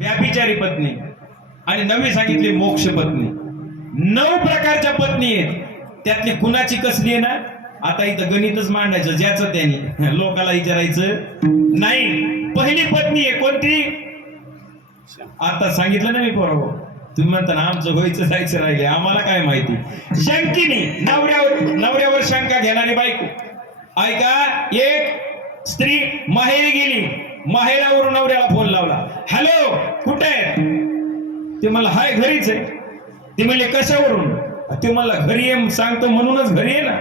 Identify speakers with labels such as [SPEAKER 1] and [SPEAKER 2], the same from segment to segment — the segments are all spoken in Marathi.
[SPEAKER 1] व्याभिचारी पत्नी आणि नवी सांगितली मोक्ष पत्नी. नऊ प्रकारच्या पत्नी आहेत. त्यातली कुणाची कसली आहे ना? आता इथं गणितच मांडायचं ज्याचं त्याने. लोकाला विचारायचं नाही. पहिली पत्नी आहे कोणती? आता सांगितलं ना मी बरोबर तुम्ही म्हणता ना आमचं व्हायचं जायचं राहिले आम्हाला काय माहिती? शंकिनी नवऱ्यावर नवऱ्यावर शंका घेणारी बायको. ऐका एक स्त्री माहेरी गेली. माहेरावरून नवऱ्याला फोन लावला. हॅलो कुठे आहे ते मला हाय घरीच आहे. ती म्हणले कशावरून? ते मला घरी ये सांगतो म्हणूनच घरी आहे ना.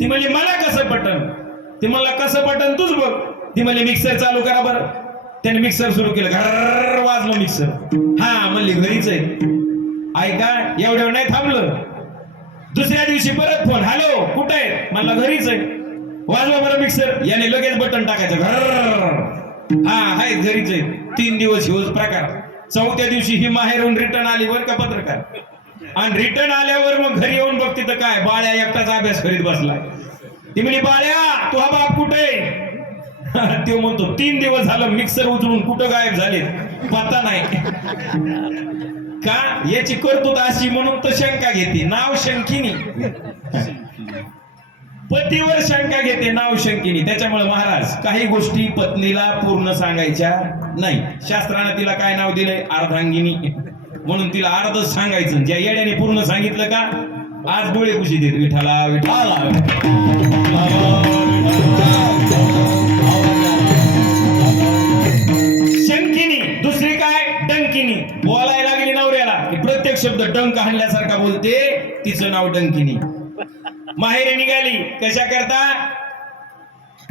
[SPEAKER 1] ती म्हणले मला कसं पटन? ती मला कसं पटन तूच बघ. ती म्हणले मिक्सर चालू करा बरं. त्याने मिक्सर सुरू केलं. घर वाजलं मिक्सर हा म्हणली घरीच आहे. ऐका एवढ्या नाही थांबलं. दुसऱ्या दिवशी परत फोन. हॅलो कुठे आहे मला घरीच आहे. वाजवा बरं मिक्सर याने लगेच बटन टाकायचं. घर हा हाय घरीचे. आहे तीन दिवस हिवज प्रकार. चौथ्या दिवशी ही माहेरून रिटर्न आली वर का पत्रकार? आणि रिटर्न आल्यावर मग घरी येऊन बघते तर काय? बाळ्या एकटाच अभ्यास करीत बसलाय. ती म्हणे बाळ्या तू हा बाप कुठे तो म्हणतो तीन दिवस झालं मिक्सर उचलून कुठं गायब झाले पत्ता नाही. का? याची करतो अशी म्हणून तर शंका घेते. नाव शंकिनी. पतीवर शंका घेते नाव शंकिनी. त्याच्यामुळे महाराज काही गोष्टी पत्नीला पूर्ण सांगायच्या नाही. शास्त्रानं तिला काय नाव दिलंय? अर्धांगिनी. म्हणून तिला अर्धच सांगायचं. ज्या येड्याने पूर्ण सांगितलं का? आज डोळे खुशी देत. विठाला विठाला शंकिनी. दुसरी काय? डंकिनी. बोलायला लागली नवऱ्याला. प्रत्येक शब्द डंक हाणल्यासारखा बोलते. तिचं नाव डंकिनी. माहेरी निघाली. कशा करता?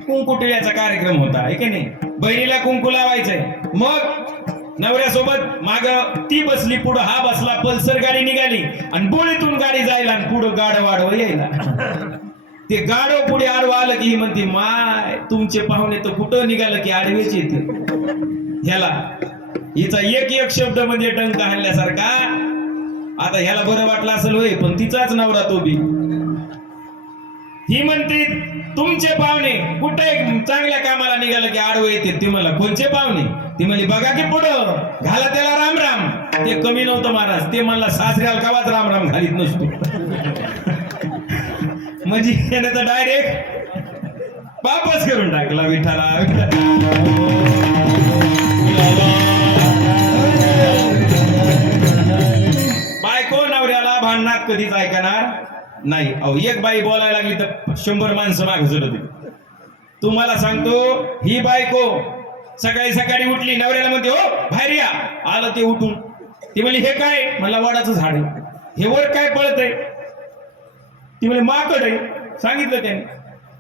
[SPEAKER 1] कुंकू कार्यक्रम होता आहे की नाही? बहिणीला कुंकू लावायचंय. मग नवऱ्यासोबत माग ती बसली पुढं हा बसला पल्सर गाडी निघाली. आणि बोळीतून गाडी जायला आणि पुढं गाड वाढव यायला. ते गाडो पुढे आडवं आलं की म्हणते माय तुमचे पाहुणे तर कुठं निघालं की आडवेच येते ह्याला. हिचा एक एक शब्द म्हणजे टंक हाणल्यासारखा आता ह्याला बरं वाटलं असेल होय पण तिचाच नवरा तो बी. ही म्हणते तुमचे पाहुणे कुठे चांगल्या कामाला निघालं की आडवे येते ती मला कोणचे पाहुणे? ती म्हणली बघा की पुढं घाला त्याला राम राम. ते कमी नव्हतं महाराज ते म्हणला सासऱ्याला कावाच राम राम घालीत नसतो. म्हणजे त्याने तर डायरेक्ट वापस करून टाकला विठाला बायको नवऱ्याला भांडणात कधीच ऐकणार नाही. अहो एक बाई बोलायला लागली तर शंभर माणसं मागे होती. तुम्हाला सांगतो ही बायको सकाळी सकाळी उठली नवऱ्याला म्हणते हो बाहेर या. आलं ते उठून. ती म्हणली हे काय? मला वडाचं झाड आहे. हे वर काय पळतंय? ती म्हणे माकड आहे. सांगितलं त्याने.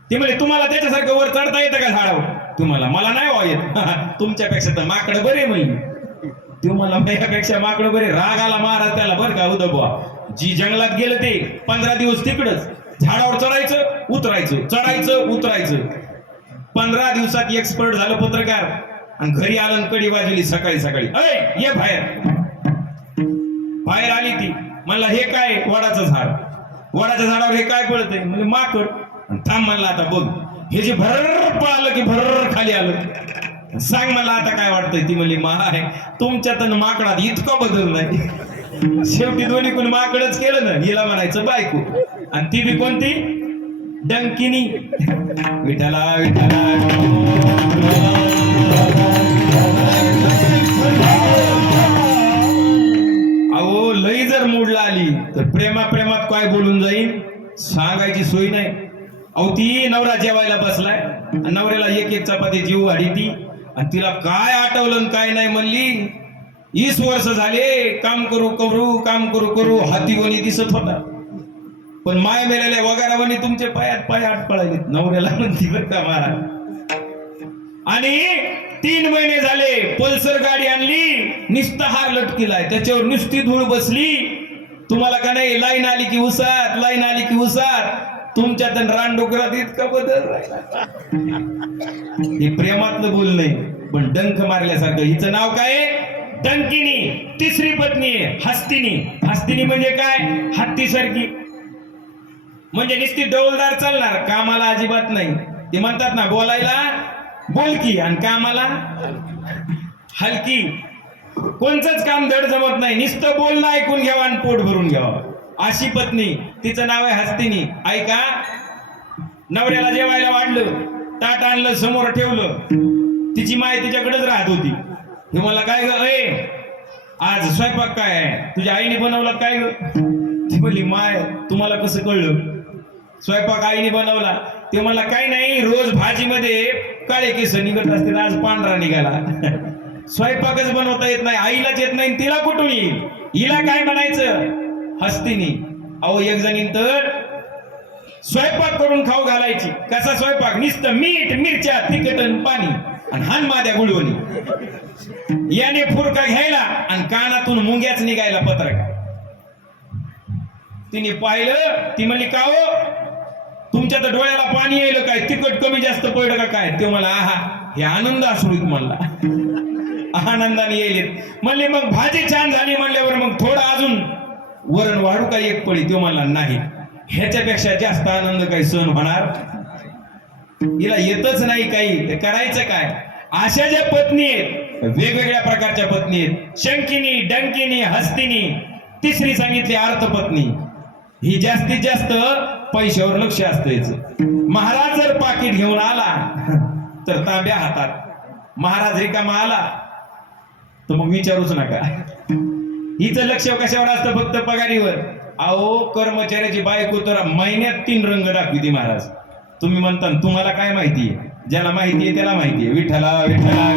[SPEAKER 1] ती म्हणे तुम्हाला त्याच्यासारखं वर चढता येतं का झाडावर? तुम्हाला. मला नाही वा येत. तुमच्यापेक्षा तर माकड बरे म्हणली. तुम्हाला माझ्यापेक्षा माकड बरे. रागाला महाराज त्याला बरं का उदबवा. जी जंगलात गेलं ते पंधरा दिवस तिकडच. झाडावर चढायचं उतरायचं. चढायचं उतरायचं. पंधरा दिवसात एक्सपर्ट झालं पत्रकार. आणि घरी आलं कडी वाजली सकाळी सकाळी. अय ये बाहेर. बाहेर आली ती. म्हणला हे काय वडाचं झाड? वडाच्या झाडावर हे काय पळतंय? म्हणजे माकड थांब म्हणला आता बघ. हे जे भर पळालं की भर खाली आलं. सांग मला आता काय वाटतंय? ती म्हणली माय तुमच्यात तन माकडात इतकं बदल नाही. शेवटी दोन्ही कोणी माकडच केलं ना. हिला म्हणायचं बायको. आणि ती बी कोणती? डंकिनी. विठाला विठाला अहो लई जर मूडला आली तर प्रेमा प्रेमात काय बोलून जाईल सांगायची सोय नाही. अहो ती नवरा जेवायला बसलाय. आणि नवऱ्याला एक एक चपाती जीव वाढी ती. आणि तिला काय आठवलं आणि काय नाही म्हणली? वीस वर्ष झाले काम करू करू काम करू करू हातीवणी दिसत होता. पण माय मेलेल्या वगारावणी तुमचे पायात पाय आठ नवऱ्याला म्हणती बरं का महाराज. आणि तीन महिने झाले पल्सर गाडी आणली निस्ता हार लटकीलाय त्याच्यावर नुसती धूळ बसली. तुम्हाला का नाही लाईन आली की उसात लाईन आली की उसात तुमच्या तर रानडोकरात इतका बदल राहिला. हे प्रेमातलं बोल नाही पण डंख मारल्यासारखं. हिचं नाव काय? आहे? डंकिनी तिसरी पत्नी आहे हस्तिनी. हस्तिनी म्हणजे काय? हत्तीसारखी म्हणजे नुसती डौलदार चालणार कामाला अजिबात नाही. ते म्हणतात ना बोलायला बोलकी आणि कामाला हलकी. कोणचंच काम धड जमत नाही. नुसतं बोलणं ऐकून घ्यावं आणि पोट भरून घ्यावं. अशी पत्नी तिचं नाव आहे हस्तिनी. ऐका नवऱ्याला जेवायला वाढलं ताट आणलं समोर ठेवलं. तिची माय तिच्याकडेच राहत होती. हे मला काय ग ए आज स्वयंपाक काय आहे? तुझ्या आईने बनवला काय ग? ती म्हणली माय तुम्हाला कसं कळलं? स्वयंपाक आईने बनवला. ते मला काय नाही रोज भाजीमध्ये काळे केस निघत असते आज पांढरा निघाला. स्वयंपाकच बनवता येत नाही आईलाच येत नाही तिला कुठून येईल? हिला काय म्हणायचं? हस्तीने. अहो एक जणी तर स्वयंपाक करून खाऊ घालायची. कसा स्वयंपाक? नुसतं मीठ मिरच्या तिखट पाणी. आणि हान माद्या गुळवणी. याने फुरका घ्यायला आणि कानातून मुंग्याच निघायला पत्रका तिने पाहिलं ती म्हणली का हो? तुमच्या तर डोळ्याला पाणी यायलं काय? तिखट कमी जास्त पडलं का काय? ते मला आहा हे आनंद अश्रूत म्हणला. आनंदाने येईल म्हणले मग भाजी छान झाली म्हणल्यावर मग थोडं अजून वरण वाढू का एक पडी तो म्हणला नाही. ह्याच्यापेक्षा जास्त आनंद काही सण होणार हिला येतच नाही काही. करायचं काय? अशा ज्या पत्नी आहेत वेगवेगळ्या प्रकारच्या पत्नी आहेत. शंकिनी डंकिनी हस्तिनी तिसरी सांगितली अर्थपत्नी ही जास्तीत जास्त पैशावर लक्ष असतं महाराज जर पाकिट घेऊन आला तर तांब्या हातात. महाराज रिकामा आला तर मग विचारूच नका. हिचं लक्ष कशावर असतं फक्त पगारीवर? अहो कर्मचाऱ्याची बायको तर महिन्यात तीन रंग दाखविते महाराज. तुम्ही म्हणता तुम्हाला काय माहिती? आहे ज्याला माहिती आहे त्याला माहिती आहे. विठ्ठला विठ्ठला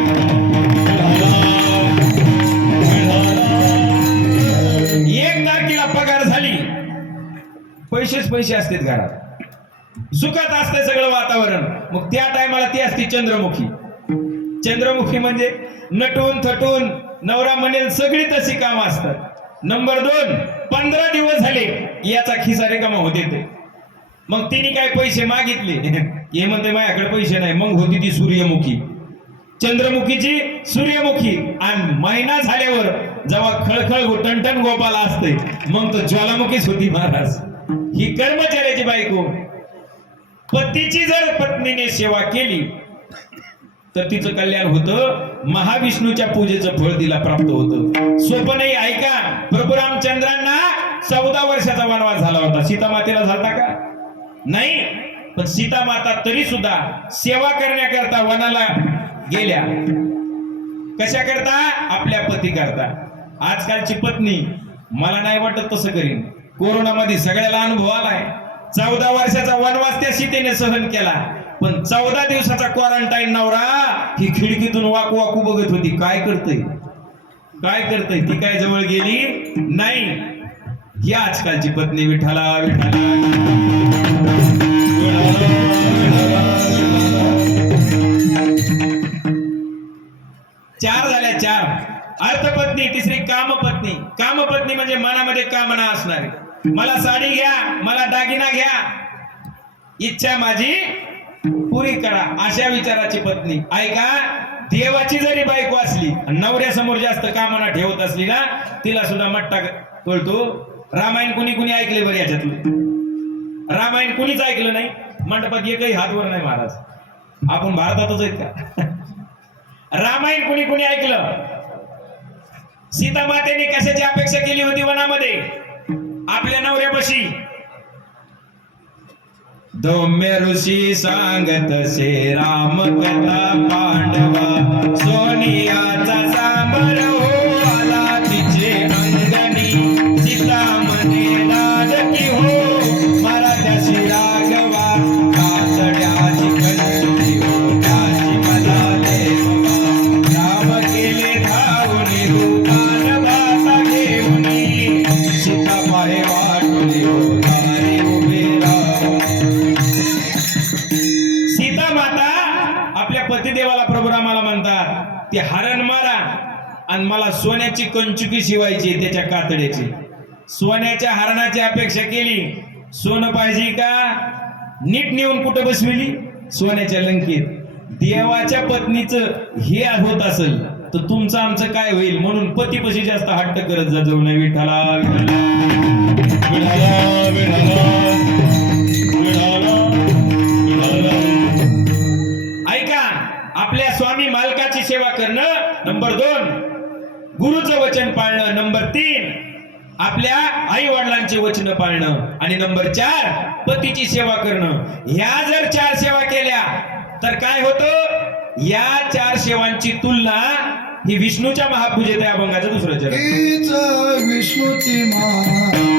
[SPEAKER 1] एक तारखेला पगार झाली. पैसेच पैसे असतात घरात. सुखात असतंय सगळं वातावरण. मग त्या टायमाला ती असते चंद्रमुखी. चंद्रमुखी म्हणजे नटून थटून नवरा म्हणेल सगळी तशी कामं असतात. नंबर दोन पंधरा दिवस झाले याचा खिसा रिकामा होते ते मग तिने काय पैसे मागितले? हे म्हणते माझ्याकडे पैसे नाही. मग होती ती सूर्यमुखी. चंद्रमुखीची सूर्यमुखी. आणि महिना झाल्यावर जेव्हा खळखळ टणटण गोपाला असते मग तो ज्वालामुखीच होती महाराज. ही कर्मचाऱ्याची बायको. पतीची जर पत्नीने सेवा केली तर तिचं कल्याण होतं. महाविष्णूच्या पूजेचं फळ तिला प्राप्त होतं. स्वप्नही ऐका प्रभू रामचंद्रांना चौदा वर्षाचा वनवास झाला होता. सीता मातेला झाला का? नाही पण सीता माता तरी सुद्धा सेवा करण्याकरता वनाला गेल्या. कशा करता? आपल्या पती करता. आजकालची पत्नी मला नाही वाटत तसं करीन. कोरोनामध्ये सगळ्याला अनुभव आलाय. चौदा वर्षाचा वनवास त्या सीतेने सहन केला. पण चौदा दिवसाचा क्वारंटाईन नवरा ही खिडकीतून वाकू वाकू बघत होती. काय करतय? काय करतय? ती काय जवळ गेली? नाही. ही आजकालची पत्नी विठाला चार झाल्या चार. अर्थपत्नी तिसरी कामपत्नी. कामपत्नी म्हणजे मनामध्ये कामना असणारी. मला साडी घ्या मला दागिना घ्या. इच्छा माझी पुरी करा अशा विचाराची पत्नी. ऐका देवाची जरी बायको असली आणि नवऱ्यासमोर जास्त कामना ठेवत असली ना तिला सुद्धा मट्टा कळतो रामायण कुणी कुणी ऐकले बरं याच्यातलं? रामायण कुणीच ऐकलं नाही. मंडपात एकही हातवर नाही महाराज. आपण भारतातच आहेत का? रामायण कुणी कुणी ऐकलं? सीता मातेने कशाची अपेक्षा केली होती वनामध्ये? आपल्या नवऱ्यापाशी. दौम्य ऋषी सांगत से राम कथा पांडवा सोनियाचा सांबर देवाला पतिदेवाला प्रभू रामाला म्हणतात ते हरण मारा आणि मला सोन्याची कंचुकी शिवायची त्याच्या कातड्याची सोन्याच्या हरणाची अपेक्षा केली. सोनं पाहिजे का? नीट नेऊन कुठं बसविली? सोन्याच्या लंकेत. देवाच्या पत्नीचं हे होत असेल तर तुमचं आमचं काय होईल? म्हणून पतीपशी जास्त हट्ट करत जा जाऊ नये. विठाला विठाला सेवा करणं नंबर दोन. गुरुचं वचन पाळणं नंबर तीन. आपल्या आई वडिलांचे वचन पाळणं. आणि नंबर चार पतीची सेवा करणं. ह्या जर चार सेवा केल्या तर काय होतं? या चार सेवांची तुलना ही विष्णूच्या महापूजेत आहे अभंगाचं दुसरं चरण.
[SPEAKER 2] विष्णूची महा